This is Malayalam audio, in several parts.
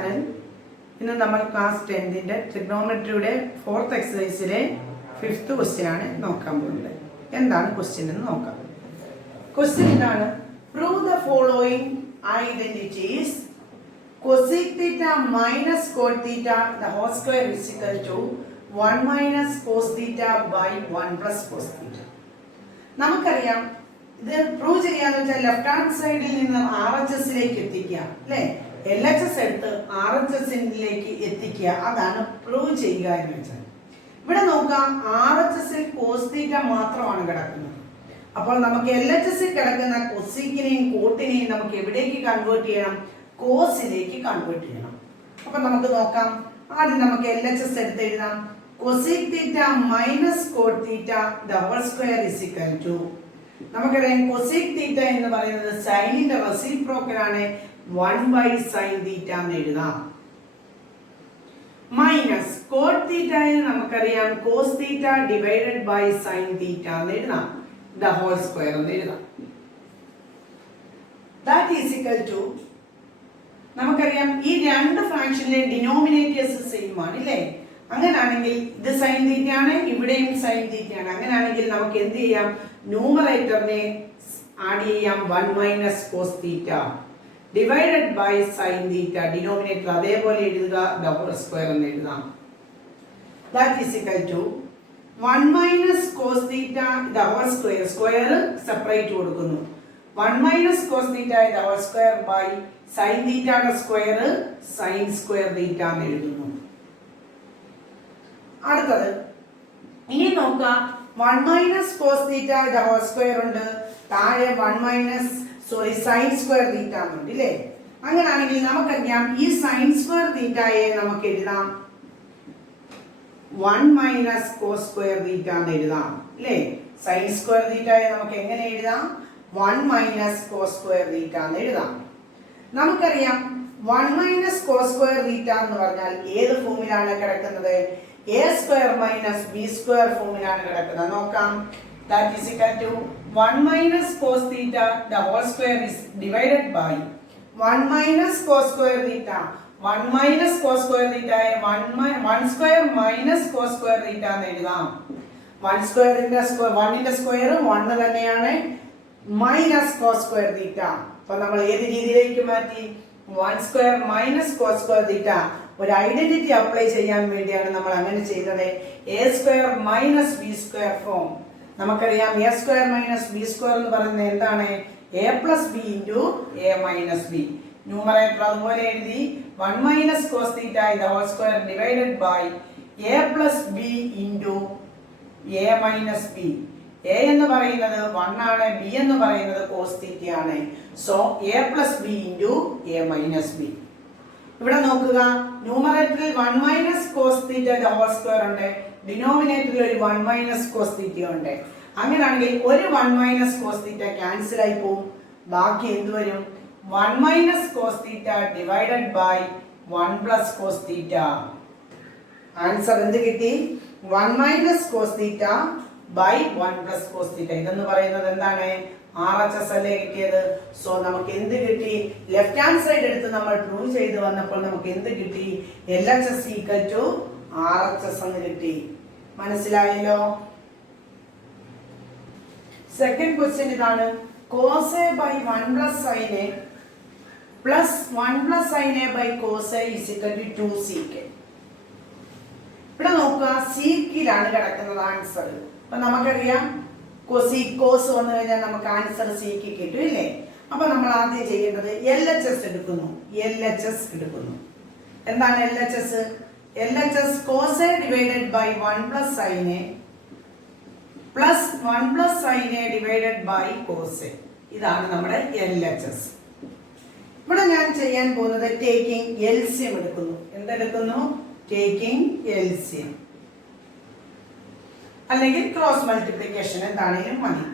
ചാനൽ. ഇന്ന് നമ്മൾ ക്ലാസ് 10ന്റെ ട്രിഗ്നോമെട്രിയുടെ 4th എക്സസൈസിലെ 5th ക്വസ്റ്റ്യൻ ആണ് നോക്കാൻ പോകുന്നത്. എന്താണ് ക്വസ്റ്റ്യൻ എന്ന് നോക്കാം. ക്വസ്റ്റ്യൻ ഇതാണ്: prove the following identities. cosec theta minus cot theta the whole square is equal to 1 minus cos theta by 1 plus cos theta. നമുക്കറിയാം ഇത് പ്രൂവ് ചെയ്യാന്ന് വെച്ചാൽ ലെഫ്റ്റ് ഹാൻഡ് സൈഡിൽ നിന്ന് RHSലേക്ക് എത്തിക്കുക അല്ലേ, LHS എടുത്ത് RHSലേക്ക് എത്തിക്കുക, അതാണ് പ്രൂവ് ചെയ്യുക എന്ന് വെച്ചാൽ. ഇവിടെ നോക്കാം, RHSൽ cos theta മാത്രമാണ് കിടക്കുന്നത്. അപ്പോൾ നമുക്ക് LHSൽ കിടക്കുന്ന കൊസീക്കിനെയും കോട്ടിനെയും നമുക്ക് എവിടേക്ക് കൺവേർട്ട് ചെയ്യണം? കോസിലേക്ക് കൺവേർട്ട് ചെയ്യണം. അപ്പൊ നമുക്ക് നോക്കാം. ആദ്യം നമുക്ക് LHS എടുത്ത് എഴുതാം. cosec theta minus cot theta the whole square is equal to, നമുക്കറിയാം cosec theta എന്ന് പറയുന്നത് സൈനിന്റെ റെസിപ്രോക്കൽ ആണ്, 1 by sin theta എന്ന് എഴുതാം. മൈനസ് cot theta നമുക്കറിയാം cos theta divided by sin theta എന്ന് എഴുതാം, the whole square എന്ന് എഴുതാം. that is equal to, നമുക്കറിയാം ഈ രണ്ട് ഫ്രാക്ഷനിലെ ഡിനോമിനേറ്റേഴ്സ് സെയിം ആണ് അല്ലേ. അങ്ങനെയാണെങ്കിൽ ഇത് സൈൻ തീറ്റ ആണ്, ഇവിടെയും സൈൻ തീറ്റ ആണ്. അങ്ങനെയാണെങ്കിൽ നമുക്ക് എന്ത് ചെയ്യാം? ന്യൂമറേറ്ററിനെ ആഡ് ചെയ്യാം, 1 minus cos theta divided by sine theta. Denominator അതേപോലെ എഴുതുക, ഡബിൾ സ്ക്വയർ എന്ന് എഴുതാം. That is equal to 1 minus cos theta the whole square, square separate കൊടുക്കുന്നു, 1 minus cos theta the whole square by sine തീറ്റയുടെ സ്ക്വയർ സൈൻ സ്ക്വയർ തീറ്റ എന്ന് എഴുതുന്നു. അടുത്തത് ഇനി നോക്കാം, 1 minus cos theta the whole square ഉണ്ട്, താഴെ 1 മൈനസ് സൈൻ സ്ക്വയർ തീറ്റ എന്നുണ്ട് ഇല്ലേ. അങ്ങനെയാണെങ്കിൽ നമുക്കറിയാം ഈ സൈൻ സ്ക്വയർ തീറ്റയെ നമുക്ക് എഴുതാം 1 മൈനസ് കോസ് സ്ക്വയർ തീറ്റ എന്ന് എഴുതാം അല്ലേ. സൈൻ സ്ക്വയർ തീറ്റയെ നമുക്ക് എങ്ങനെ എഴുതാം? 1 മൈനസ് കോസ് സ്ക്വയർ തീറ്റ എന്ന് എഴുതാം. നമുക്കറിയാം 1 മൈനസ് കോസ് സ്ക്വയർ തീറ്റ എന്ന് പറഞ്ഞാൽ ഏത് ഫോമിലാണ് കിടക്കുന്നത്? a square minus b square ഫോമിലാണ് കിടക്കുന്നത്. നോക്കാം, that is equal to 1 minus cos theta the whole square is divided by 1 minus cos square theta. 1 minus cos square തീറ്റയെ 1 square minus cos square theta എന്ന് എഴുതാം. 1 സ്ക്വയറിന്റെ സ്ക്വയർ 1ന്റെ സ്ക്വയർ 1 തന്നെയാണ്, മൈനസ് കോസ് സ്ക്വയർ തീറ്റ. അപ്പൊ നമ്മൾ ഏത് രീതിയിലേക്ക് മാറ്റി? 1 square minus cos square theta. ഒരു ഐഡന്റിറ്റി അപ്ലൈ ചെയ്യാൻ വേണ്ടിയാണ് നമ്മൾ അങ്ങനെ ചെയ്തത്. a square minus b square ഫോം. നമുക്കറിയാം a square minus b square എന്ന് പറയുന്നത് എന്താണ്? a plus b into a minus b. Numerator അതുപോലെ എഴുതി, 1 minus cos theta the whole square divided by a plus b into a minus b. a എന്ന് പറയുന്നത് 1 ആണ്, b എന്ന് പറയുന്നത് കോസ് തീറ്റ ആണ്. So a plus b into a minus b. ഇവിടെ നോക്കുക, ന്യൂമറേറ്ററിൽ 1 minus cos theta the whole square ഉണ്ട്, ഡിനോമിനേറ്ററിൽ ഒരു 1 മൈനസ് കോസ് തീറ്റ ഉണ്ട്. അങ്ങനെയാണെങ്കിൽ ഒരു 1 മൈനസ് കോസ് തീറ്റ ക്യാൻസൽ ആയി പോകും. ബാക്കി എന്ത് വരും? 1 minus cos theta divided by 1 plus cos theta. Answer എന്ത് കിട്ടി? 1 minus cos theta by 1 plus cos theta. ഇതെന്ന് പറയുന്നത് എന്താണ്? RHS അല്ലേ കിട്ടിയത്. സോ നമുക്ക് എന്ത് കിട്ടി? ലെഫ്റ്റ് ഹാൻഡ് സൈഡ് എടുത്ത് നമ്മൾ പ്രൂവ് ചെയ്ത് വന്നപ്പോൾ നമുക്ക് എന്ത് കിട്ടി? LHS ഈക്വൽ ടു RHS എന്ന് കിട്ടി. മനസ്സിലായല്ലോ? സെക്കൻഡ് ക്വസ്റ്റ്യൻ ഇതാണ്: cos a by 1 plus sin a plus 1 plus sin a by cos a is equal to 2 sec. ഇവിടെ നോക്കുക, സീക്കിലാണ് കിടക്കുന്നത് ആൻസർ. അപ്പൊ നമുക്കറിയാം കോസ് വന്നു കഴിഞ്ഞാൽ നമുക്ക് ആൻസർ സീക്ക് കിട്ടും ഇല്ലേ. അപ്പൊ നമ്മൾ ആദ്യം ചെയ്യേണ്ടത് LHS എടുക്കുന്നു. എന്താണ് LHS? LHS cos a divided by 1 plus sin a plus 1 plus sin a divided by cos a. ഇതാണ് നമ്മുടെ LHS. ഇവിടെ ഞാൻ ചെയ്യാൻ പോകുന്നത് ടേക്കിംഗ് LCM എടുക്കുന്നു. എന്തെടുക്കുന്നു? ടേക്കിംഗ് LCM അല്ലെങ്കിൽ ക്രോസ് മൾട്ടിപ്ലിക്കേഷൻ എന്താണെങ്കിലും മതി.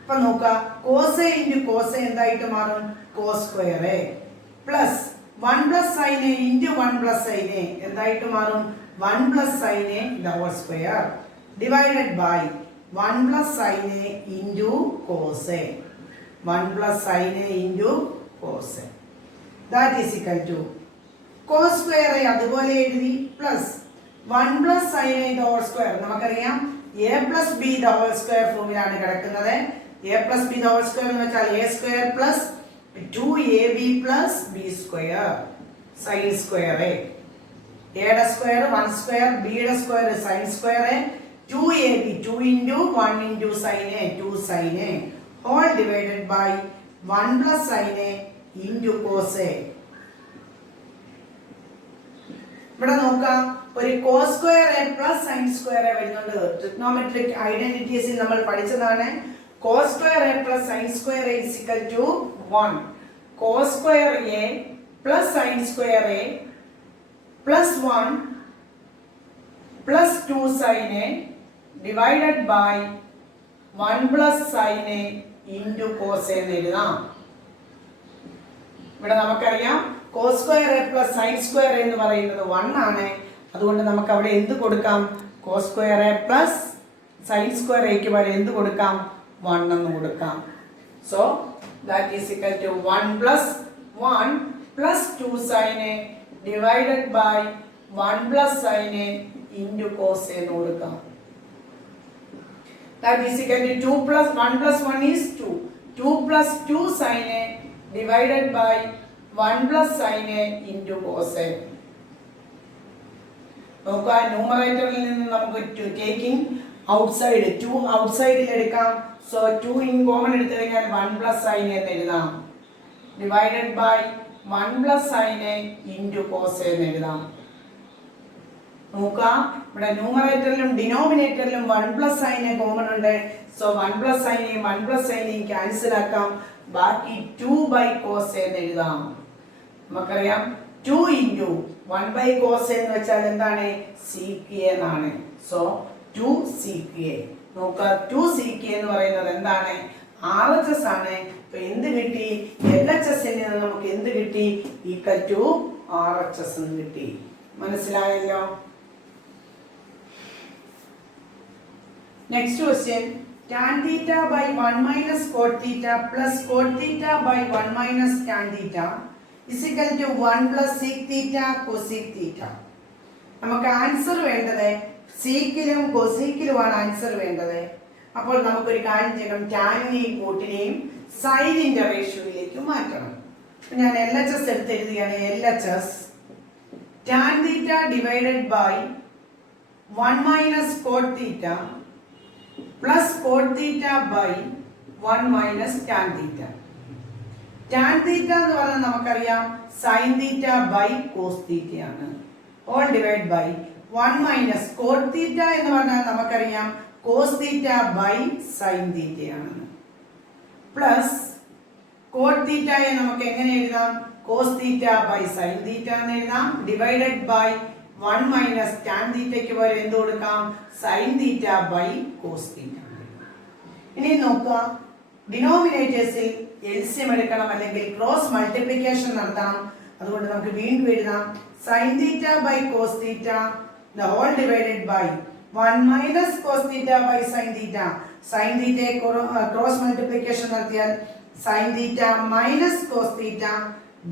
അപ്പൊ നോക്കുക, cos a into cos a എന്തായിട്ട് മാറും? cos square a plus 1 plus sin a into 1 plus sin a എന്തായിട്ട് മാറും? 1 plus sin a the whole square divided by 1 plus sin a into cos a. 1 plus sin a into cos a. That is equal to cos square A അതുപോലെ എഴുതി plus 1 plus sine A the whole square. നമുക്കറിയാം A plus B the whole square ഫോമിലാണ് കിടക്കുന്നത്. A plus B the whole square എന്ന് വെച്ചാൽ A square plus 2ab plus B square sine square A. എയുടെ സ്ക്വയർ 1 സ്ക്വയർ, ബിയുടെ square sine square A, 2ab 2 into 1 into sin a 2 sin a all divided by 1 plus sin a into cos a. ഇവിടെ നോക്കാം, ഒരു cos square a plus sine square A വരുന്നുണ്ട്. ട്രിഗ്നോമെട്രിക് ഐഡന്റിറ്റീസിൽ നമ്മൾ പഠിച്ചതാണ്. cos square a plus sine square A is equal to 1. cos square a plus sine square a plus 1 plus 2 sin a divided by 1 plus sin a into cos a എന്ന് എഴുതാം. ഇവിടെ നമുക്കറിയാം cos square a plus sine square എന്ന് പറയുന്നത് 1 ആണ്. അതുകൊണ്ട് നമുക്ക് അവിടെ എന്ത് കൊടുക്കാം? cos square a plus sine square എക്ക് വരെ എന്ത് കൊടുക്കാം? 1 എന്ന് കൊടുക്കാം. So that is equal to 1 plus 1 plus 2 sin a divided by 1 plus sin a into cos a എന്ന് കൊടുക്കാം. That is equal to 2 plus 1 plus 1 is 2. 2 plus 2 sin a divided by 1 plus sin a into cos a. നോക്കുക, ന്യൂമറേറ്ററിൽ നിന്ന് നമുക്ക് ടേക്കിംഗ് ഔട്ട്സൈഡ് 2 ഔട്ട്സൈഡിൽ എടുക്കാം. സോ 2 ഇൻ കോമൺ എടുത്തു കഴിഞ്ഞാൽ 1 plus sin a എന്ന് എഴുതാം. Divided by 1 plus sin a into cos a എന്ന് എഴുതാം. നോക്കുക, ഇവിടെ ന്യൂമറേറ്ററിലും ഡിനോമിനേറ്ററിലും 1 plus sin a കോമൺ ഉണ്ട്. So 1 plus sin a 1 plus sin a cancel ആക്കാം. ബാക്കി 2 by cos a എന്ന് എഴുതാം. നമുക്കറിയാം 2 into 1 by cos a എന്ന് വെച്ചാൽ എന്താണ്? sec a എന്നാണ്. So 2 sec a. നോക്കുക, 2 sec a എന്ന് പറയുന്നത് എന്താണ്? RHS ആണ്. അപ്പൊ എന്ത് കിട്ടി? LHS ൽ നിന്ന് നമുക്ക് എന്ത് കിട്ടി? ഈക്വൽ ടു RHS എന്ന് കിട്ടി. മനസ്സിലായല്ലോ? Next question, tan theta by 1 minus cot theta plus cot theta by 1 minus tan theta is equal to 1 plus sec theta cosec theta. നമുക്ക് ആൻസർ വേണ്ടത് സീക്കിലും കൊസീക്കിലുമാണ് ആൻസർ വേണ്ടത്. അപ്പോൾ നമുക്കൊരു കാര്യം ചെയ്യണം, ടാനിനെയും കോട്ടിനെയും സൈനിന്റെ റേഷ്യോയിലേക്ക് മാറ്റണം. ഞാൻ LHS എടുത്തെഴുതുകയാണ്. LHS tan theta divided by 1 minus cot theta plus cot theta by 1 minus tan theta. tan theta എന്ന് പറഞ്ഞാൽ നമുക്കറിയാം sin theta by cos theta ആണ്. all divided by 1 minus cot theta എന്ന് പറഞ്ഞാൽ നമുക്കറിയാം cos theta by sin theta ആണ്. പ്ലസ് cot theta യെ നമുക്ക് എങ്ങനെ എഴുതാം? cos theta by sin theta എന്ന് എഴുതാം. Divided by 1 minus tan theta ക്ക് പകരം എന്ത് കൊടുക്കാം? sin theta by cos theta. ഇനി നോക്കുക, ഡിനോമിനേറ്റേഴ്സിൽ LCM എടുക്കണം അല്ലെങ്കിൽ ക്രോസ് മൾട്ടിപ്ലിക്കേഷൻ നടത്തണം. അതുകൊണ്ട് നമുക്ക് വീണ്ടും എഴുതാം sin theta by cos theta the whole divided by 1 minus cos theta by sin theta. sin theta cross multiplication നടത്തിയാൽ sin theta minus cos theta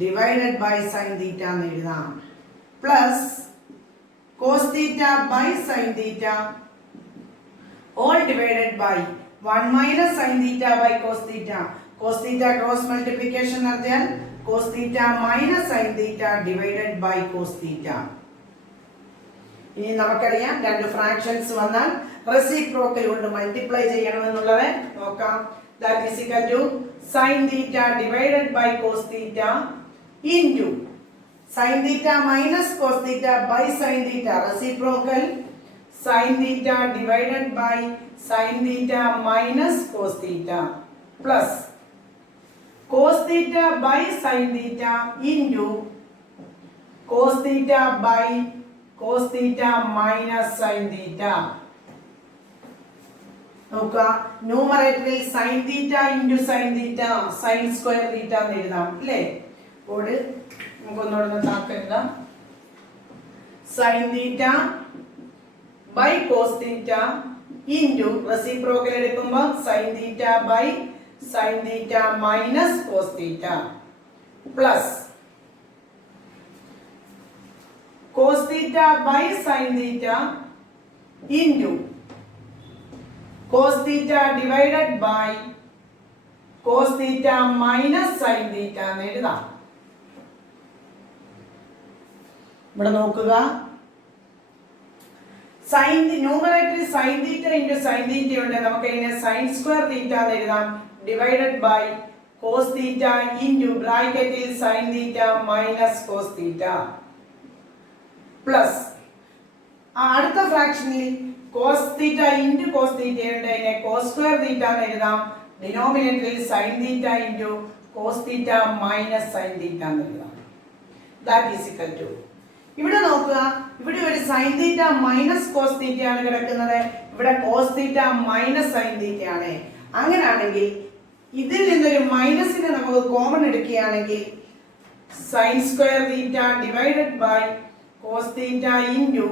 divided by sin theta എന്ന് എഴുതാം. Plus cos theta by sin theta all divided by 1 minus sin theta by cos theta. cos theta cross multiplication നടത്തിയാൽ cos theta minus sin theta divided by cos theta. ഇനി നമുക്കറിയാം രണ്ട് ഫ്രാക്ഷൻസ് വന്നാൽ റെസിപ്രോക്കൽ കൊണ്ട് മൾട്ടിപ്ലൈ ചെയ്യണമെന്നുള്ളത് നോക്കാം. that is equal to sin theta divided by cos theta into sin theta minus cos theta by sin theta reciprocal sin theta divided by sin theta minus cos theta plus cos theta by sin theta into cos theta by cos theta minus sin theta. നോക്കുക, ന്യൂമറേറ്ററിൽ sin theta into sin theta sin square theta എന്ന് എഴുതാം അല്ലേ? അപ്പോൾ നമുക്കൊന്നുകൂടെ താക്കണ്ട. sin theta by cos theta into reciprocal എടുക്കുമ്പോൾ sin theta by sin theta minus cos theta plus cos theta by sin theta into cos theta divided by cos theta minus sin theta എന്ന് എഴുതാം. ഇവിടെ നോക്കുക, സൈൻ ന്യൂമറേറ്ററിൽ sine theta into sine theta ഉണ്ട്. നമുക്ക് ഇതിനെ സൈൻ സ്ക്വയർ തീറ്റ എന്ന് എഴുതാം. Divided by cos theta into ബ്രാക്കറ്റിൽ sine theta minus cos theta plus അടുത്ത ഫ്രാക്ഷനിൽ cos theta into cos theta ഉണ്ട്. ഇതിനെ കോസ് സ്ക്വയർ തീറ്റ എന്ന് എഴുതാം. ഡിനോമിനേറ്ററിൽ sine theta into cos theta minus sine theta എന്ന് എഴുതാം. ദാറ്റ് ഈസ് ഇക്വൽ ടു, ഇവിടെ നോക്കുക, ഇവിടെ ഒരു sine theta minus cos theta ആണ് കിടക്കുന്നത്. ഇവിടെ cos theta minus sine theta ആണ്. അങ്ങനെയാണെങ്കിൽ ഇതിൽ നിന്നൊരു മൈനസിനെ നമുക്ക് കോമൺ എടുക്കുകയാണെങ്കിൽ sine square theta divided by cos theta into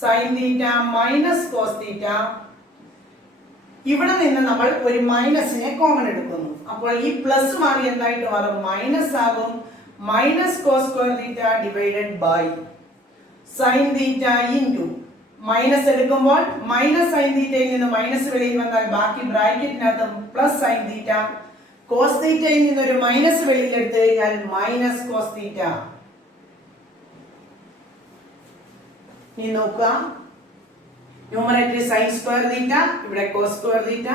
sine theta minus cos theta. ഇവിടെ നിന്ന് നമ്മൾ ഒരു മൈനസിനെ കോമൺ എടുക്കുന്നു. അപ്പോൾ ഈ പ്ലസ് മാറി എന്തായിട്ട് മാറും? മൈനസ് ആകും. Minus cos square theta divided by sine theta into minus എടുക്കുമ്പോൾ മൈനസ് സൈൻ തീറ്റയിൽ നിന്ന് മൈനസ് വെളിയിൽ വന്നാൽ ബാക്കി ബ്രാക്കറ്റിനകത്ത് പ്ലസ് സൈൻ തീറ്റ. കോസ് തീറ്റയിൽ നിന്ന് ഒരു മൈനസ് വെളിയിൽ എടുത്തു കഴിഞ്ഞാൽ മൈനസ് കോസ് തീറ്റ. ഇനി നോക്കുക, ന്യൂമറേറ്റർ സൈൻ സ്ക്വയർ തീറ്റ, ഇവിടെ കോസ് സ്ക്വയർ തീറ്റ,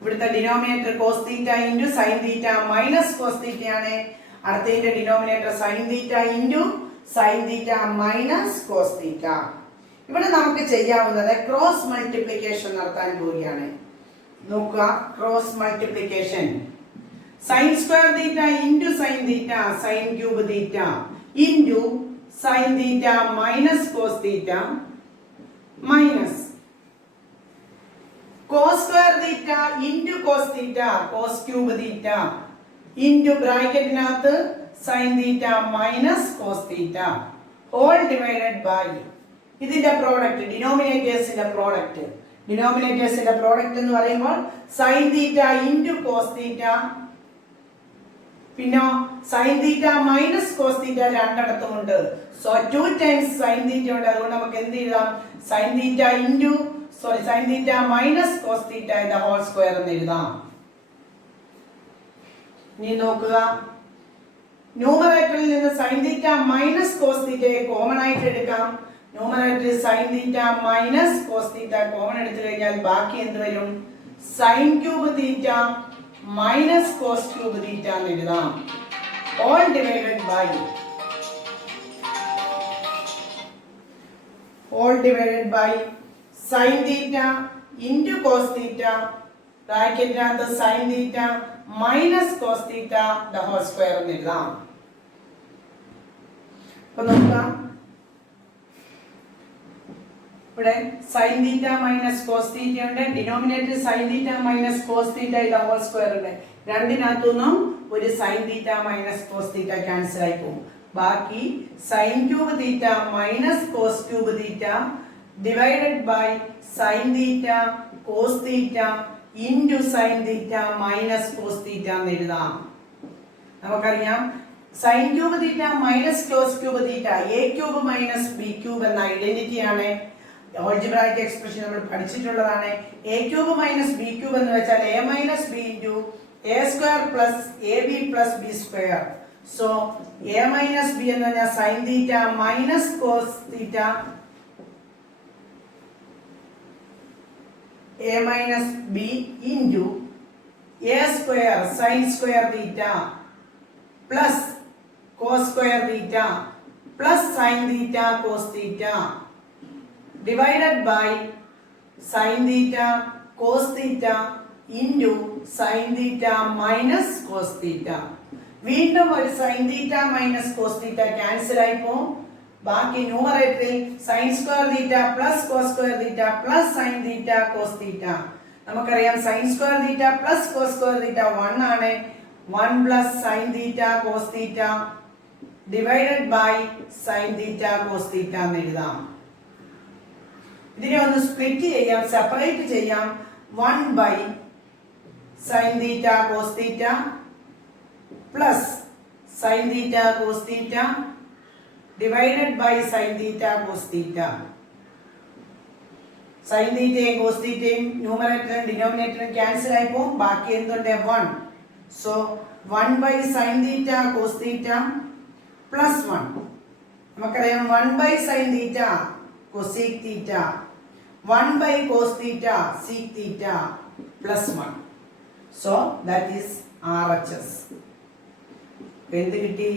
ഇവിടുത്തെ denominator cos theta into sine theta minus cos theta ആണ്. അടുത്തതിന്റെ denominator sine theta into sine theta minus cos theta. ഇവിടെ നമുക്ക് ചെയ്യാവുന്നത് ക്രോസ് മൾട്ടിപ്ലിക്കേഷൻ നടത്താൻ പോവുകയാണ്. നോക്കുക, cross multiplication. Sine square theta into sine theta sine cube theta into sine theta minus cos theta minus cos square theta into cos theta cos cube theta into ബ്രാക്കറ്റിനകത്ത് sine theta minus cos theta all divided by ഇതിന്റെ പ്രോഡക്റ്റ്, ഡിനോമിനേറ്റേഴ്സിന്റെ പ്രോഡക്റ്റ്. ഡിനോമിനേറ്റേഴ്സിന്റെ പ്രോഡക്റ്റ് എന്ന് പറയുമ്പോൾ sine theta into cos theta, പിന്നെ sine theta minus cos theta രണ്ടിടത്തുമുണ്ട്. സോ 2 ടൈംസ് സൈൻ തീറ്റ ഉണ്ട്. അതുകൊണ്ട് നമുക്ക് എന്ത് എഴുതാം? Sine theta into sine theta minus cos theta the whole square എന്ന് എഴുതാം. ഇനി നോക്കുക, ന്യൂമറേറ്ററിൽ നിന്ന് സൈൻ തീറ്റ മൈനസ് കോസ് തീറ്റയെ കോമൺ ആയിട്ട് എടുക്കാം. ന്യൂമറേറ്ററിൽ sine theta minus cos theta common എടുത്തു കഴിഞ്ഞാൽ ബാക്കി എന്ത് വരും? Sine cube theta minus cos cube theta എന്ന് എഴുതാം. All divided by sine theta into cos theta ബ്രാക്കറ്റിനകത്ത് sine theta minus cos theta the whole square എന്ന് എഴുതാം. അപ്പൊ നോക്കാം, ഇവിടെ sine theta minus cos theta ഉണ്ട്. Denominator sine theta minus cos theta the whole square ഉണ്ട്. രണ്ടിനകത്തുനിന്നും ഒരു sine theta minus cos theta cancel ആയി പോകും. ബാക്കി sine cube theta minus cos cube theta divided by sine theta cos theta into sine theta minus cos theta എന്ന് എഴുതാം. നമുക്കറിയാം sine cube theta minus cos cube theta A cube minus B cube എന്ന ഐഡന്റിറ്റിയാണ്. ഓൾജിബ്രായിക് എക്സ്പ്രഷൻ നമ്മൾ പഠിച്ചിട്ടുള്ളതാണ്. A cube minus B cube എന്ന് വെച്ചാൽ A minus B into A square plus A B plus B square. So A minus B എന്ന് പറഞ്ഞാൽ sine theta minus cos theta a minus b into a square sin square theta plus cos square theta plus sin theta cos theta divided by sin theta cos theta into sin theta minus cos theta. വീണ്ടും ഒരു sin theta minus cos theta cancel ആയി പോകും. ബാക്കി ന്യൂമറേറ്ററിൽ sine square theta plus cos square theta plus sine theta cos theta. നമുക്കറിയാം sine square theta plus cos square theta 1 ആണ്. 1 plus sine theta cos theta divided by sine theta cos theta എന്ന് എഴുതാം. ഇതിനെ ഒന്ന് സ്പ്ലിറ്റ് ചെയ്യാം, സെപ്പറേറ്റ് ചെയ്യാം. 1 by sine theta cos theta plus sine theta cos theta divided by sine theta cos theta. Sine തീറ്റയും കോസ് തീറ്റയും ന്യൂമറേറ്ററും ഡിനോമിനേറ്ററും ക്യാൻസൽ ആയി പോകും. ബാക്കി എന്തുണ്ട്? 1. So 1 by sine theta cos theta plus 1. നമുക്കറിയാം 1 by sine theta cosec theta 1 by cos theta sec theta plus 1. So that is RHS. എന്ത് കിട്ടി?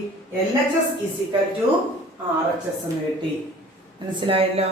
LHS is equal to RHS എന്ന് കിട്ടി. മനസ്സിലായല്ലോ?